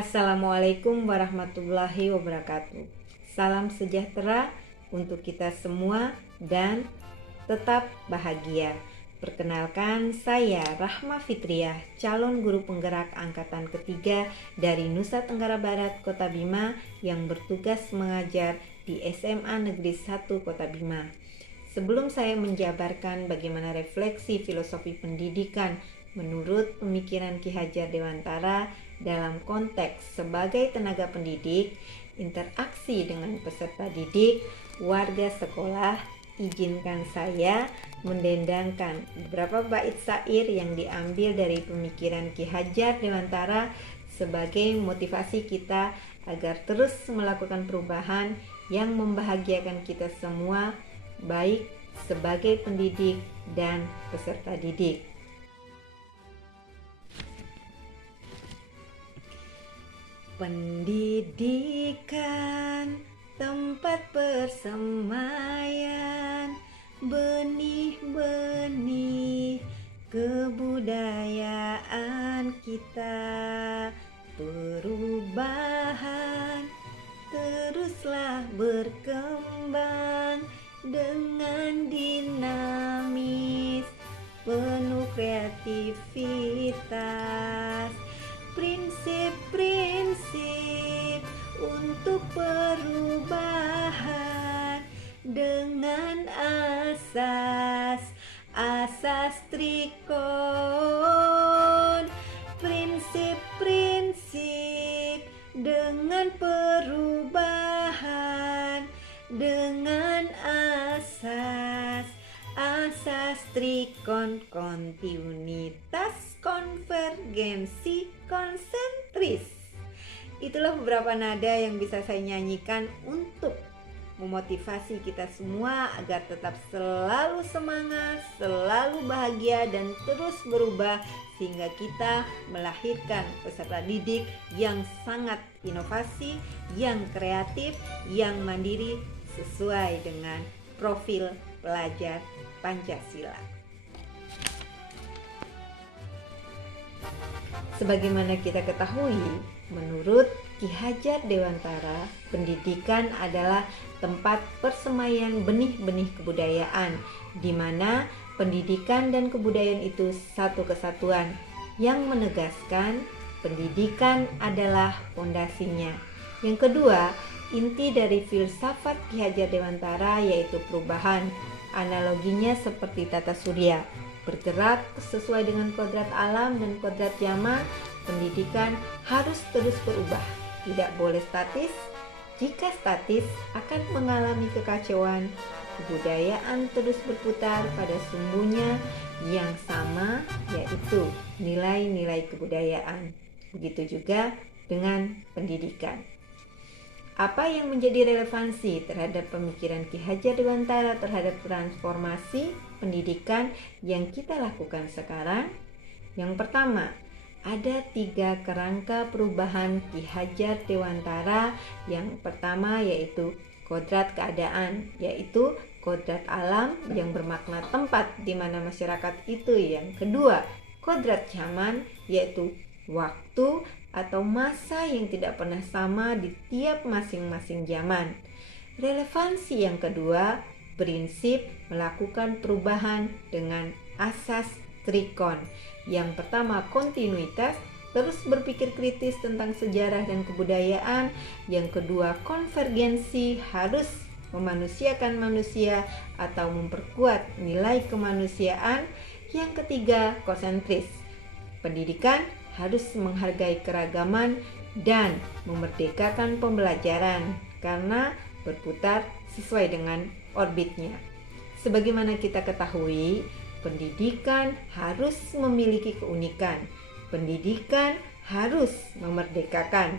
Assalamualaikum warahmatullahi wabarakatuh. Salam sejahtera untuk kita semua dan tetap bahagia. Perkenalkan, saya Rahma Fitriah, calon guru penggerak angkatan ketiga dari Nusa Tenggara Barat, Kota Bima, yang bertugas mengajar di SMA Negeri 1 Kota Bima. Sebelum saya menjabarkan bagaimana refleksi filosofi pendidikan menurut pemikiran Ki Hajar Dewantara dalam konteks sebagai tenaga pendidik, interaksi dengan peserta didik, warga sekolah, izinkan saya mendendangkan beberapa bait syair yang diambil dari pemikiran Ki Hajar Dewantara sebagai motivasi kita agar terus melakukan perubahan yang membahagiakan kita semua, baik sebagai pendidik dan peserta didik. Pendidikan, tempat persemaian benih-benih kebudayaan kita. Perubahan teruslah berkembang dengan dinamis, penuh kreativitas. Prinsip-prinsip untuk perubahan dengan asas Trikon. Prinsip-prinsip dengan perubahan dengan asas Trikon, kontinuitas, konvergensi, konsentris. Itulah beberapa nada yang bisa saya nyanyikan untuk memotivasi kita semua agar tetap selalu semangat, selalu bahagia, dan terus berubah sehingga kita melahirkan peserta didik yang sangat inovasi, yang kreatif, yang mandiri sesuai dengan profil pelajar Pancasila. Sebagaimana kita ketahui, menurut Ki Hajar Dewantara, pendidikan adalah tempat persemaian benih-benih kebudayaan, di mana pendidikan dan kebudayaan itu satu kesatuan, yang menegaskan pendidikan adalah fondasinya. Yang kedua, inti dari filsafat Ki Hajar Dewantara yaitu perubahan. Analoginya seperti tata surya, bergerak sesuai dengan kodrat alam dan kodrat zaman. Pendidikan harus terus berubah, tidak boleh statis. Jika statis akan mengalami kekacauan. Kebudayaan terus berputar pada sumbunya yang sama, yaitu nilai-nilai kebudayaan. Begitu juga dengan pendidikan. Apa yang menjadi relevansi terhadap pemikiran Ki Hajar Dewantara terhadap transformasi pendidikan yang kita lakukan sekarang? Yang pertama, ada 3 kerangka perubahan Ki Hajar Dewantara. Yang pertama yaitu kodrat keadaan, yaitu kodrat alam yang bermakna tempat di mana masyarakat itu. Yang kedua, kodrat zaman, yaitu waktu atau masa yang tidak pernah sama di tiap masing-masing zaman. Relevansi yang kedua, prinsip melakukan perubahan dengan asas Trikon. Yang pertama, kontinuitas, terus berpikir kritis tentang sejarah dan kebudayaan. Yang kedua, konvergensi, harus memanusiakan manusia atau memperkuat nilai kemanusiaan. Yang ketiga, konsentris, pendidikan harus menghargai keragaman dan memerdekakan pembelajaran karena berputar sesuai dengan orbitnya. Sebagaimana kita ketahui, pendidikan harus memiliki keunikan. Pendidikan harus memerdekakan.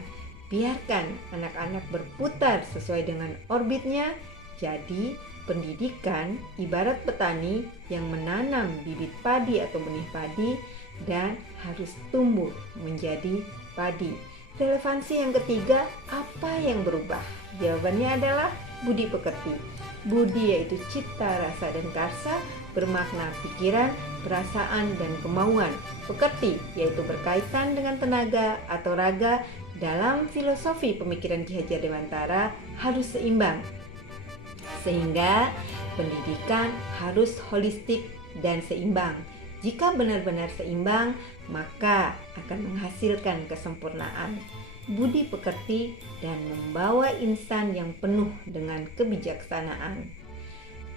Biarkan anak-anak berputar sesuai dengan orbitnya. Jadi, pendidikan ibarat petani yang menanam bibit padi atau benih padi dan harus tumbuh menjadi padi. Relevansi yang ketiga, apa yang berubah? Jawabannya adalah budi pekerti. Budi yaitu cipta, rasa, dan karsa, bermakna pikiran, perasaan, dan kemauan. Pekerti yaitu berkaitan dengan tenaga atau raga dalam filosofi pemikiran Ki Hajar Dewantara harus seimbang, sehingga pendidikan harus holistik dan seimbang. Jika benar-benar seimbang, maka akan menghasilkan kesempurnaan, budi pekerti, dan membawa insan yang penuh dengan kebijaksanaan.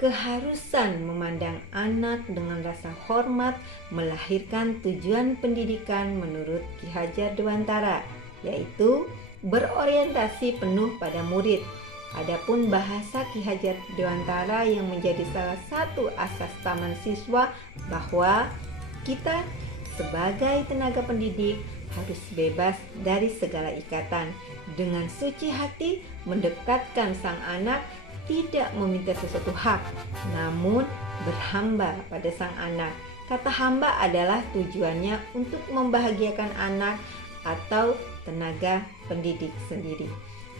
Keharusan memandang anak dengan rasa hormat melahirkan tujuan pendidikan menurut Ki Hajar Dewantara, yaitu berorientasi penuh pada murid. Adapun bahasa Ki Hajar Dewantara yang menjadi salah satu asas taman siswa bahwa kita sebagai tenaga pendidik harus bebas dari segala ikatan, dengan suci hati mendekatkan sang anak, tidak meminta sesuatu hak, namun berhamba pada sang anak. Kata hamba adalah tujuannya untuk membahagiakan anak atau tenaga pendidik sendiri.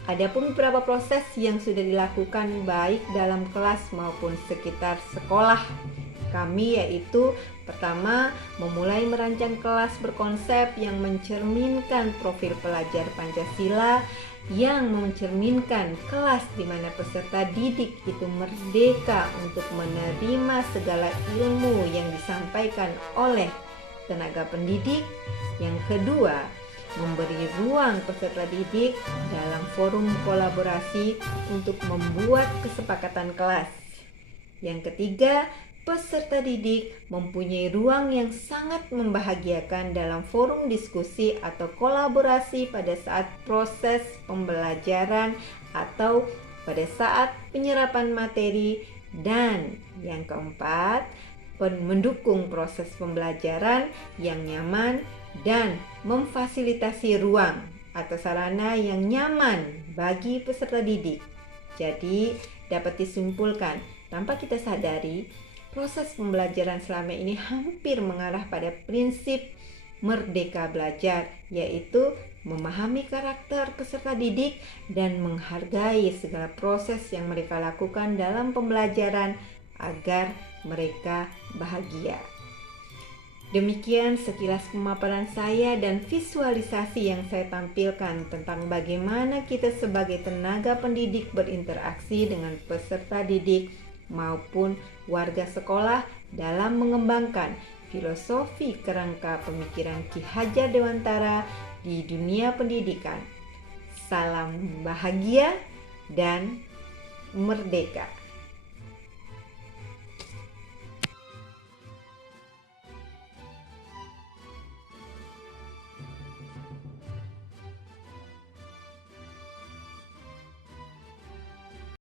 Adapun beberapa proses yang sudah dilakukan baik dalam kelas maupun sekitar sekolah kami, yaitu pertama, memulai merancang kelas berkonsep yang mencerminkan profil pelajar Pancasila, yang mencerminkan kelas di mana peserta didik itu merdeka untuk menerima segala ilmu yang disampaikan oleh tenaga pendidik. Yang kedua, memberi ruang peserta didik dalam forum kolaborasi untuk membuat kesepakatan kelas. Yang ketiga, peserta didik mempunyai ruang yang sangat membahagiakan dalam forum diskusi atau kolaborasi pada saat proses pembelajaran atau pada saat penyerapan materi. Dan yang keempat, mendukung proses pembelajaran yang nyaman dan memfasilitasi ruang atau sarana yang nyaman bagi peserta didik. Jadi dapat disimpulkan, tanpa kita sadari, proses pembelajaran selama ini hampir mengarah pada prinsip merdeka belajar, yaitu memahami karakter peserta didik dan menghargai segala proses yang mereka lakukan dalam pembelajaran agar mereka bahagia. Demikian sekilas pemaparan saya dan visualisasi yang saya tampilkan tentang bagaimana kita sebagai tenaga pendidik berinteraksi dengan peserta didik maupun warga sekolah dalam mengembangkan filosofi kerangka pemikiran Ki Hajar Dewantara di dunia pendidikan. Salam bahagia dan merdeka.